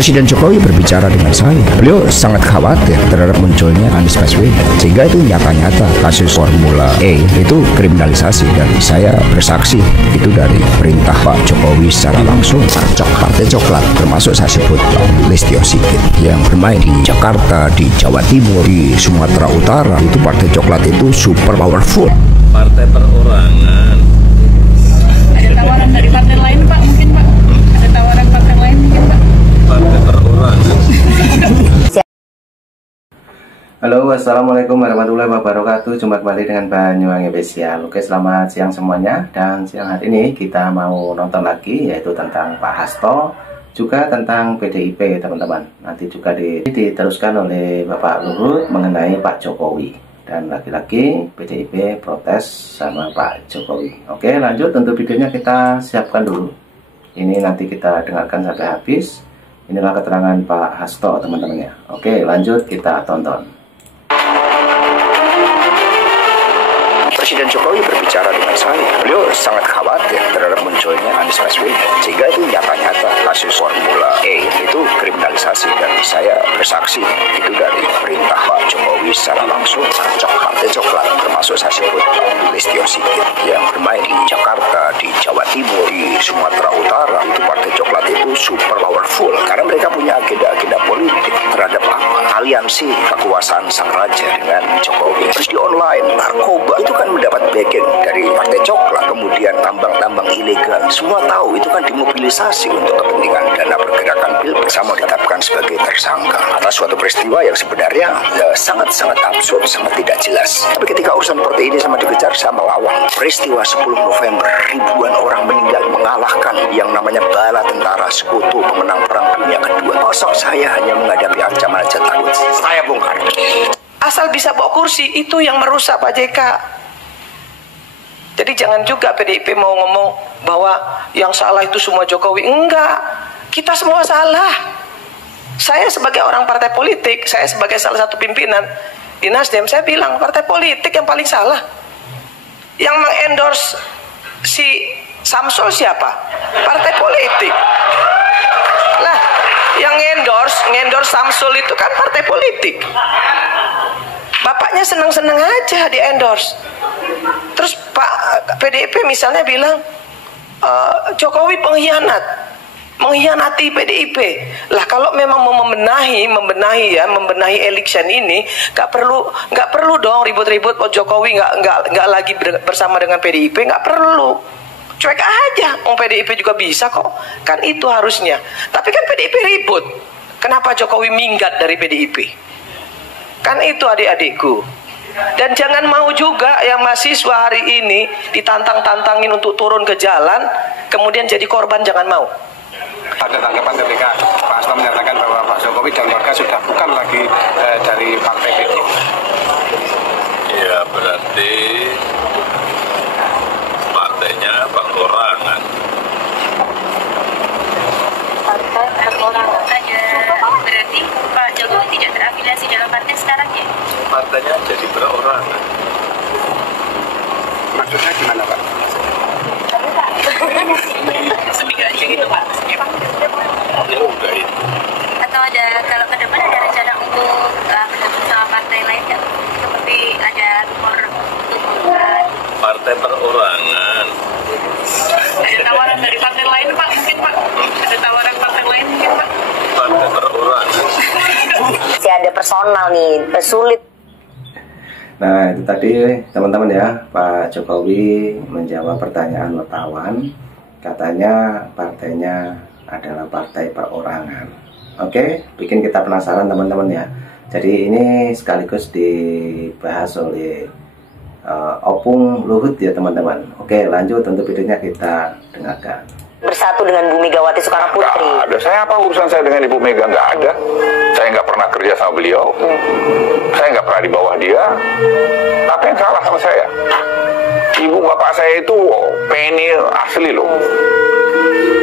Presiden Jokowi berbicara dengan saya. Beliau sangat khawatir terhadap munculnya Anies Baswedan, sehingga itu nyata-nyata kasus Formula E itu kriminalisasi, dan saya bersaksi itu dari perintah Pak Jokowi secara langsung. Partai Coklat, termasuk saya sebut Listio Sigit yang bermain di Jakarta, di Jawa Timur, di Sumatera Utara, itu Partai Coklat itu super powerful. Partai perorangan. Ada tawaran dari partai lain, Pak, mungkin, Pak? Ada tawaran partai lain mungkin, Pak? Partai perorangan. Halo, assalamualaikum warahmatullahi wabarakatuh. Jumpa kembali dengan Banyuwangi Spesial. Oke, selamat siang semuanya. Dan siang hari ini kita mau nonton lagi, yaitu tentang Pak Hasto, juga tentang PDIP, teman-teman. Nanti juga diteruskan oleh Bapak Luhut mengenai Pak Jokowi. Dan lagi-lagi PDIP protes sama Pak Jokowi. Oke, lanjut. Untuk videonya kita siapkan dulu. Ini nanti kita dengarkan sampai habis. Inilah keterangan Pak Hasto, teman-teman ya. Oke, lanjut kita tonton. Presiden Jokowi berbicara dengan saya. Beliau sangat khawatir terhadap munculnya Anies Baswedan, sehingga itu nyata-nyata kasus Formula E itu kriminalisasi, dan saya bersaksi itu dari perintah Pak Jokowi secara langsung. Partai Coklat, termasuk saya sebut Listio Sigit yang bermain di Jakarta, di Jawa Timur, di Sumatera Utara, itu Partai Coklat itu super powerful karena mereka punya agenda-agenda politik terhadap aliansi kekuasaan sang raja dengan Jokowi. Terus di online, narkoba itu kan mendapat backing dari Partai Coklat, kemudian tambang-tambang ilegal, semua tahu itu kan dimobilisasi untuk kepentingan dana pergerakan Pilpres, sama ditetapkan sebagai tersangka atas suatu peristiwa yang sebenarnya sangat-sangat absurd, sangat tidak jelas. Tapi ketika urusan seperti ini sama dikejar, saya melawan. Peristiwa 10 November, ribuan orang meninggal mengalahkan yang namanya bala tentara sekutu pemenang perang dunia kedua. Masa saya hanya menghadapi ancaman aja takut? Saya bongkar. Asal bisa bawa kursi, itu yang merusak Pak JK. Jadi jangan juga PDIP mau ngomong bahwa yang salah itu semua Jokowi. Enggak, kita semua salah. Saya sebagai orang partai politik, saya sebagai salah satu pimpinan di Nasdem, saya bilang partai politik yang paling salah. Yang mengendorse si Samsul siapa? Partai politik. Lah, yang ngendorse Samsul itu kan partai politik. Bapaknya seneng-seneng aja di endorse. Terus Pak PDIP misalnya bilang Jokowi mengkhianati PDIP. Lah kalau memang mau membenahi election ini, nggak perlu dong ribut-ribut. Jokowi nggak lagi bersama dengan PDIP, nggak perlu. Cuek aja, PDIP juga bisa kok. Kan itu harusnya. Tapi kan PDIP ribut. Kenapa Jokowi minggat dari PDIP? Kan itu adik-adikku. Dan jangan mau juga yang mahasiswa hari ini ditantang-tantangin untuk turun ke jalan, kemudian jadi korban, jangan mau. Ada tanggapan ketika Pak Hasto menyatakan bahwa Pak Jokowi dan keluarga sudah bukan lagi dari partai PDIP. Ya berarti partainya perorangan. Partai perorangan aja. Berarti Pak Jokowi tidak terafiliasi dalam partai sekarang ya? Partainya jadi perorangan. Maksudnya gimana Pak? Seminggu aja gitu Pak. Ya udah itu. Atau ada, kalau ke depan ada rencana untuk bergabung sama partai lain nggak? Seperti ada rumor untuk Partai perorangan. ada tawaran dari partai lain, Pak, mungkin, Pak? Ada tawaran partai lain mungkin, Pak? Partai perorangan. Masih ada personal nih, sulit. Nah, itu tadi teman-teman ya, Pak Jokowi menjawab pertanyaan wartawan. Katanya partainya adalah partai perorangan. Oke, bikin kita penasaran teman-teman ya. Jadi ini sekaligus dibahas oleh Opung Luhut ya teman-teman. Oke, lanjut, untuk videonya kita dengarkan. Bersatu dengan Bu Megawati Soekarno Putri. Nggak ada. Saya apa urusan saya dengan Ibu Mega? Nggak ada. Saya nggak pernah kerja sama beliau. Saya nggak pernah di bawah dia. Apa yang salah sama saya? Ibu bapak saya itu PNI asli loh.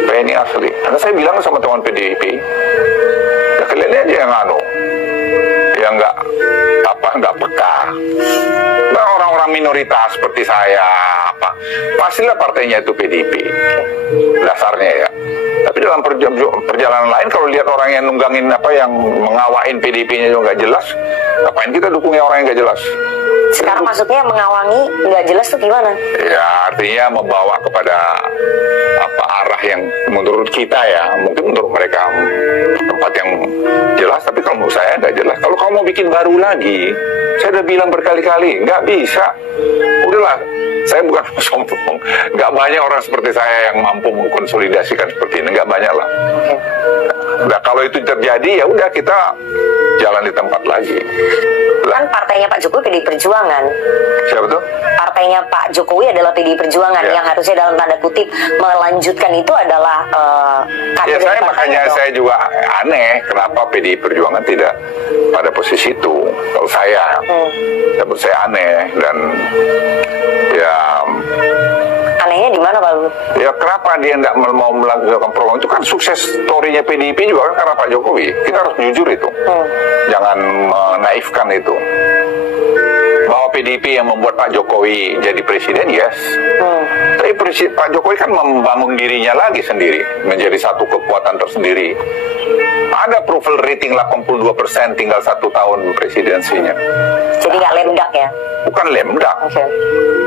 PNI asli. Karena saya bilang sama teman PDIP, ya kalian aja yang yang nggak peka. Nah, orang-orang minoritas seperti saya, pastilah partainya itu PDIP dasarnya ya. Tapi dalam perjalanan lain, kalau lihat orang yang nunggangin yang mengawain PDIP-nya juga nggak jelas, ngapain kita dukungnya orang yang nggak jelas? Sekarang maksudnya mengawangi nggak jelas tuh gimana? Ya artinya membawa kepada arah yang menurut kita ya, mungkin menurut mereka tempat yang jelas, tapi kalau menurut saya nggak jelas. Kalau kamu mau bikin baru lagi, saya udah bilang berkali-kali, nggak bisa. Udahlah, saya bukan sombong. Nggak banyak orang seperti saya yang mampu mengkonsolidasikan seperti ini, nggak banyak lah. Nah kalau itu terjadi ya udah kita jalan di tempat lagi. Kan partainya Pak Jokowi PDI Perjuangan. Siapa tuh? Partainya Pak Jokowi adalah PDI Perjuangan yang harusnya dalam tanda kutip melanjutkan itu adalah kader ya saya makanya dong. Saya juga aneh kenapa PDI Perjuangan tidak pada posisi itu. Kalau saya menurut saya aneh dan ya anehnya di mana Pak Luhut? Ya kenapa dia nggak mau melakukan program itu? Kan sukses story-nya PDIP juga kan karena Pak Jokowi. Kita harus jujur itu, jangan menaifkan itu. Bahwa PDIP yang membuat Pak Jokowi jadi presiden, yes. Tapi Pak Jokowi kan membangun dirinya lagi sendiri, menjadi satu kekuatan tersendiri. Ada approval rating 82%, tinggal 1 tahun presidensinya. Jadi nggak lemdak ya? Bukan lemdak.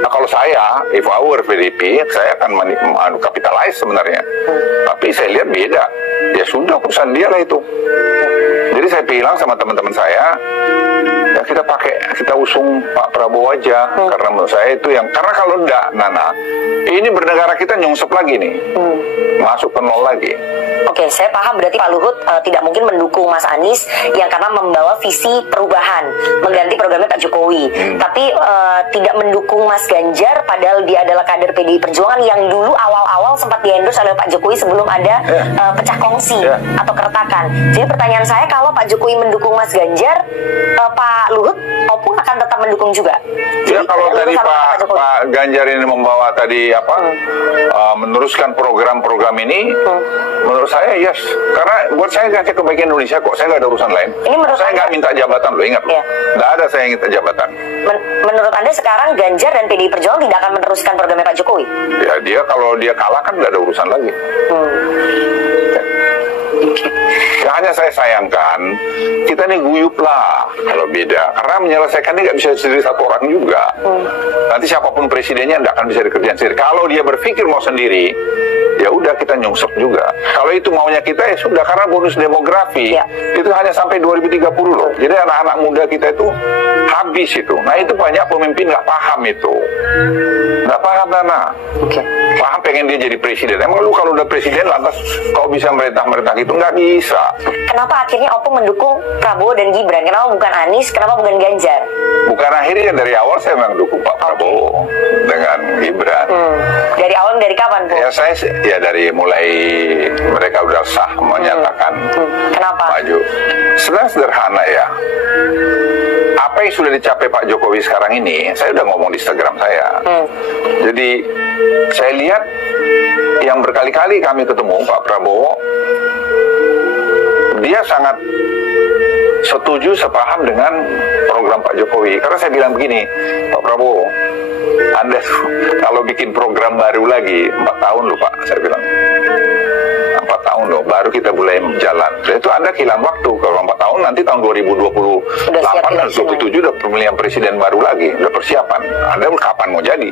Nah kalau saya, if I were PDIP, saya akan capitalize sebenarnya. Tapi saya lihat beda. Ya sudah, urusan dia lah itu. Jadi saya bilang sama teman-teman saya, ya kita usung Pak Prabowo aja. Karena menurut saya itu karena kalau enggak, Nana, ini bernegara kita nyungsep lagi nih. Masuk ke nol lagi. Oke, saya paham berarti Pak Luhut tidak mungkin mendukung Mas Anies yang karena membawa visi perubahan, mengganti programnya Pak Jokowi. Tapi tidak mendukung Mas Ganjar padahal dia adalah kader PDI Perjuangan yang dulu awal-awal sempat di-endorse oleh Pak Jokowi sebelum ada pecah kongsi atau keretakan. Jadi pertanyaan saya, kalau Pak Jokowi mendukung Mas Ganjar, Pak Luhut, Opung akan tetap mendukung juga? Ya kalau tadi Pak Ganjar ini membawa tadi meneruskan program-program ini, menurut saya yes, karena buat saya kasih kebaikan Indonesia kok, saya nggak ada urusan lain. Saya nggak minta jabatan loh, ingat loh, nggak ada saya yang minta jabatan. Menurut Anda sekarang Ganjar dan PDI Perjuangan tidak akan meneruskan programnya Pak Jokowi? Ya dia kalau dia kalah kan nggak ada urusan lagi. Ya hanya saya sayangkan kita nih guyup lah kalau beda, karena menyelesaikan ini nggak bisa sendiri satu orang juga. Nanti siapapun presidennya nggak akan bisa dikerjain sendiri. Kalau dia berpikir mau sendiri, ya udah kita nyungsep juga. Kalau itu maunya kita ya sudah, karena bonus demografi itu hanya sampai 2030 loh. Jadi anak-anak muda kita itu habis itu. Nah itu banyak pemimpin nggak paham itu, nggak paham Nana. Paham pengen dia jadi presiden. Emang lu kalau udah presiden lantas kau bisa merintah gitu? Nggak bisa. Kenapa akhirnya Opung mendukung Prabowo dan Gibran? Kenapa bukan Anies? Kenapa bukan Ganjar? Bukan akhirnya, dari awal saya memang mendukung Pak Prabowo dengan Gibran. Dari awal, dari kapan, Bu? Ya dari mulai mereka udah sah menyatakan Kenapa? maju. Sebenarnya sederhana ya. Apa yang sudah dicapai Pak Jokowi sekarang ini, saya udah ngomong di Instagram saya. Jadi saya lihat yang berkali-kali kami ketemu Pak Prabowo, dia sangat setuju, sepaham dengan program Pak Jokowi. Karena saya bilang begini, Pak Prabowo, Anda kalau bikin program baru lagi 4 tahun loh Pak, saya bilang 4 tahun loh, baru kita mulai jalan. Dan itu Anda kehilangan waktu. Kalau 4 tahun, nanti tahun 2028 dan 2027 udah pemilihan presiden baru lagi, udah persiapan. Anda kapan mau jadi?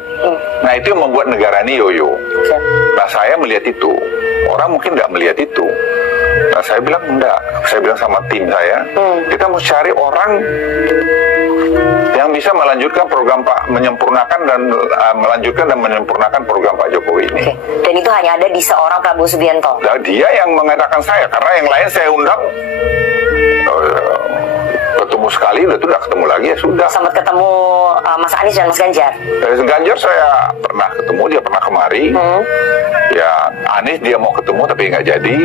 Nah itu yang membuat negara ini yoyo. Nah saya melihat itu, orang mungkin nggak melihat itu. Nah saya bilang enggak, saya bilang sama tim saya, kita mau cari orang yang bisa melanjutkan program Pak, menyempurnakan dan menyempurnakan program Pak Jokowi ini. Dan itu hanya ada di seorang Prabowo Subianto. Nah, dia yang mengatakan saya, karena yang lain saya undang, ketemu sekali, udah ketemu lagi ya sudah. Sempat ketemu Mas Anies dan Mas Ganjar. Ganjar saya pernah ketemu, dia pernah kemari. Ya Anies dia mau ketemu tapi nggak jadi.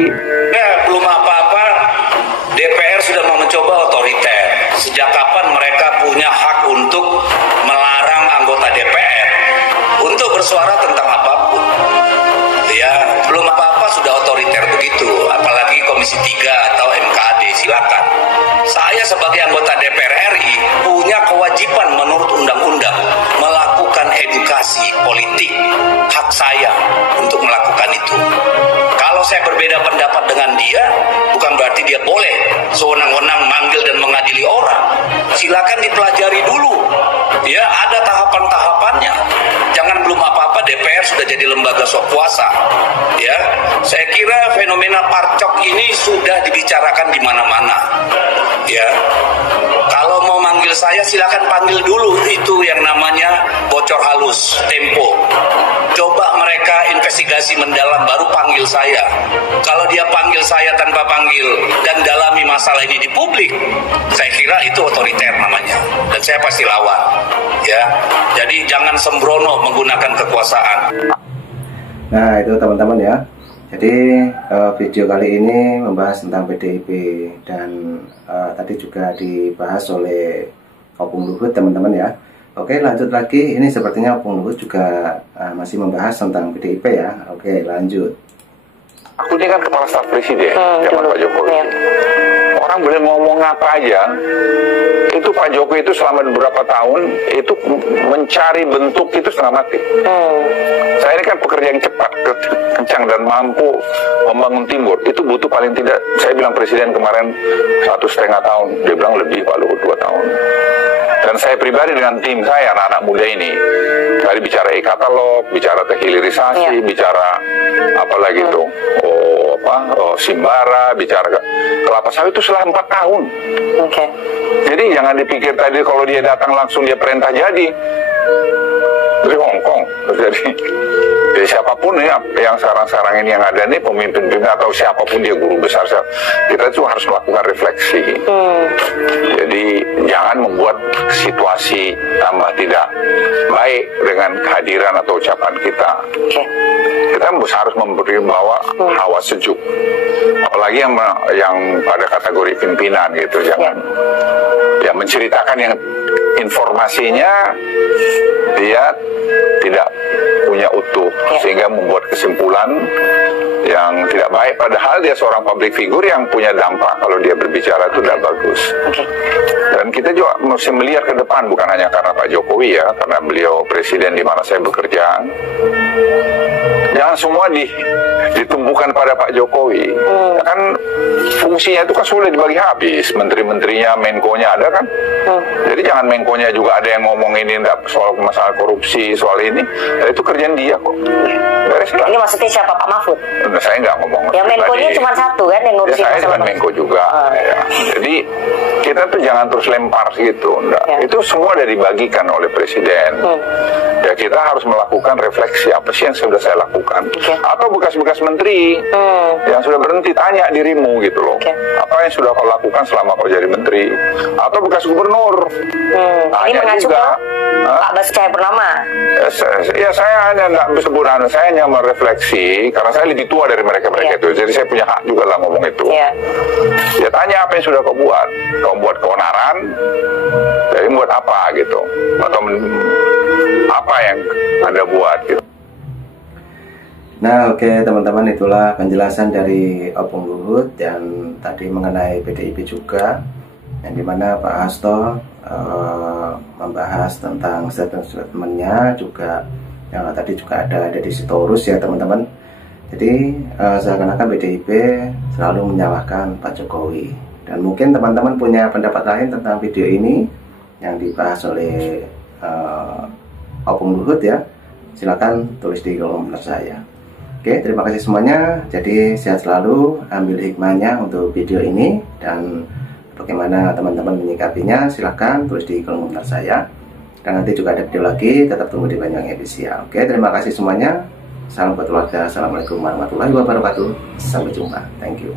Ya belum apa-apa, DPR sudah mau mencoba otoriter. Sejak kapan mereka punya hak untuk melarang anggota DPR untuk bersuara tentang apapun? Ya belum apa-apa sudah otoriter begitu, apalagi Komisi 3 atau MKD, silakan. Saya sebagai anggota DPR RI punya kewajiban menurut undang-undang melakukan edukasi politik, hak saya untuk melakukan itu. Kalau saya berbeda pendapat dengan dia, bukan berarti dia boleh sewenang-wenang manggil dan mengadili orang. Silakan dipelajari dulu. Ya, ada tahapan-tahapannya. Jangan belum apa-apa DPR sudah jadi lembaga sok kuasa. Ya, saya kira fenomena parcok ini sudah dibicarakan di mana-mana. Ya, kalau mau manggil saya silakan panggil dulu itu yang namanya bocor halus, Tempo. Coba mereka investigasi mendalam baru panggil saya. Kalau dia panggil saya tanpa panggil dan dalami masalah ini di publik, saya kira itu otoriter namanya. Dan saya pasti lawan. Ya, jadi jangan sembrono menggunakan kekuasaan. Nah itu teman-teman ya. Jadi video kali ini membahas tentang PDIP dan tadi juga dibahas oleh Opung Luhut teman-teman ya. Oke, lanjut lagi. Ini sepertinya Opung Luhut juga masih membahas tentang PDIP ya. Oke, lanjut. Aku ini kan kepala staf presiden zaman Pak Jokowi. Ya. Orang boleh ngomong apa aja. Itu Pak Jokowi itu selama beberapa tahun itu mencari bentuk itu setengah mati. Saya ini kan pekerja yang cepat, kencang dan mampu membangun Timur. Itu butuh paling tidak, saya bilang presiden kemarin 1,5 tahun. Dia bilang lebih Pak Luhut 2 tahun. Dan saya pribadi dengan tim saya, anak-anak muda ini, tadi bicara e-katalog, bicara hilirisasi, bicara apa lagi tuh, Simbara, bicara kelapa sawit itu setelah 4 tahun. Jadi jangan dipikir tadi kalau dia datang langsung dia perintah jadi. Dari Hongkong. Jadi siapapun ya yang sekarang-sekarang ini yang ada nih pemimpin-pemimpin atau siapapun dia guru besar, kita itu harus melakukan refleksi. Jadi jangan membuat situasi tambah tidak baik dengan kehadiran atau ucapan kita. Kita harus memberi bawa hawa sejuk. Apalagi yang pada kategori pimpinan gitu, jangan ya menceritakan yang informasinya dia tidak punya utuh sehingga membuat kesimpulan yang tidak baik, padahal dia seorang public figure yang punya dampak kalau dia berbicara itu tidak bagus. Dan kita juga mesti melihat ke depan, bukan hanya karena Pak Jokowi ya, karena beliau presiden di mana saya bekerja. Jangan semua ditumpukan pada Pak Jokowi. Kan fungsinya itu kan sudah dibagi habis. Menteri-menterinya, Menko-nya ada kan. Jadi jangan Menko-nya juga ada yang ngomong ini soal masalah korupsi, soal ini. Ya, itu kerjaan dia kok. Ini maksudnya siapa, Pak Mahfud? Nah, saya nggak ngomong. Yang Menko-nya cuma satu kan yang ngurusin saya dengan Menko juga. Ya. Jadi kita tuh jangan terus lempar gitu. Itu semua udah dibagikan oleh Presiden. Ya kita harus melakukan refleksi apa sih yang sudah saya lakukan. Atau bekas-bekas menteri yang sudah berhenti, tanya dirimu gitu loh. Apa yang sudah kau lakukan selama kau jadi menteri? Atau bekas gubernur. Ini mengacu juga Pak Basuki Cahayapurnama. Ya saya hanya nggak sebut, saya hanya merefleksi karena saya lebih tua dari mereka itu. Jadi saya punya hak juga lah ngomong itu. Ya tanya apa yang sudah kau buat. Kau buat keonaran, jadi buat apa gitu? Atau apa yang Anda buat gitu. Nah oke teman-teman, itulah penjelasan dari Opung Luhut dan tadi mengenai PDIP juga, yang dimana Pak Hasto membahas tentang statement-statementnya juga, yang tadi juga ada di Sitorus ya teman-teman. Jadi seakan-akan PDIP selalu menyalahkan Pak Jokowi, dan mungkin teman-teman punya pendapat lain tentang video ini yang dibahas oleh Opung Luhut ya, silakan tulis di kolom komentar saya. Oke, terima kasih semuanya. Jadi sehat selalu, ambil hikmahnya untuk video ini, dan bagaimana teman-teman menyikapinya silahkan tulis di kolom komentar saya. Dan nanti juga ada video lagi, tetap tunggu di Banyuwangi Official. Oke, terima kasih semuanya. Salam buat keluarga. Assalamualaikum warahmatullahi wabarakatuh. Sampai jumpa. Thank you.